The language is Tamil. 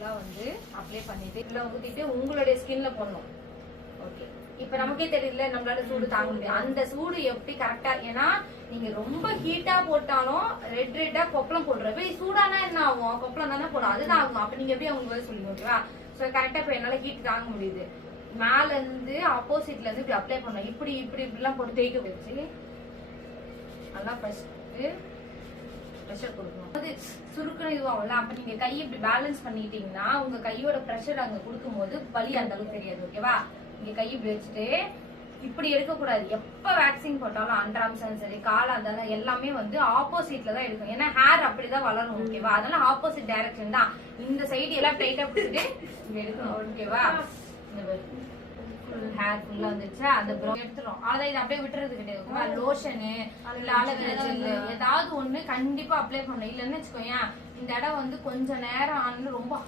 ஃபுல்லா வந்து அப்ளை பண்ணிட்டு இதுல ஊத்திட்டு உங்களுடைய ஸ்கின்ல போடணும். ஓகே, இப்ப நமக்கே தெரியல நம்மளால சூடு தாங்க முடியும். அந்த சூடு எப்படி கரெக்டா, ஏன்னா நீங்க ரொம்ப ஹீட்டா போட்டாலும் ரெட்டா கொப்பளம் போடுறப்ப சூடானா என்ன ஆகும், கொப்பளம் தானே போடும், அதுதான் ஆகும். அப்ப நீங்க எப்படி அவங்க சொல்லுங்க. ஓகேவா? சோ கரெக்டா இப்ப என்னால ஹீட் தாங்க முடியுது. மேல இருந்து ஆப்போசிட்ல இருந்து இப்படி அப்ளை பண்ணணும். இப்படி இப்படி இப்படிலாம் போட்டு தேய்க்க வச்சு நல்லா ஃபர்ஸ்ட் ப்ரெஷர் கொடுக்கணும். அது சுருக்குன்னு இதுவாகும்ல, அப்ப நீங்க கை இப்படி பேலன்ஸ் பண்ணிட்டீங்கன்னா உங்க கையோட ப்ரெஷர் அங்க கொடுக்கும் போது வலி அந்த அளவுக்கு தெரியாது. ஓகேவா? இங்க கை இப்படி வச்சுட்டு இப்படி எடுக்க கூடாது. எப்ப வேக்சின் போட்டாலும் அண்டர் ஆர்ம்ஸும் சரி காலா இருந்தாலும் எல்லாமே வந்து ஆப்போசிட்ல தான் எடுக்கும். ஏன்னா ஹேர் அப்படிதான் வளரும். ஓகேவா? அதனால ஆப்போசிட் டைரக்ஷன் தான். இந்த சைடு எல்லாம் டைட்டா பிடிச்சிட்டு இங்க எடுக்கணும். ஓகேவா? ஹேர் ஃபுல்லா வந்துச்சு அந்த ப்ரௌன் எடுத்துரும். அதான் இது அப்படியே விட்டுறது கிடையாது. லோஷனு இல்ல அலோவேரா ஜெல் ஏதாவது ஒண்ணு கண்டிப்பா அப்ளை பண்ணணும். இல்லன்னு வச்சுக்கோங்க இந்த இடம் வந்து கொஞ்ச நேரம் ஆனு ரொம்ப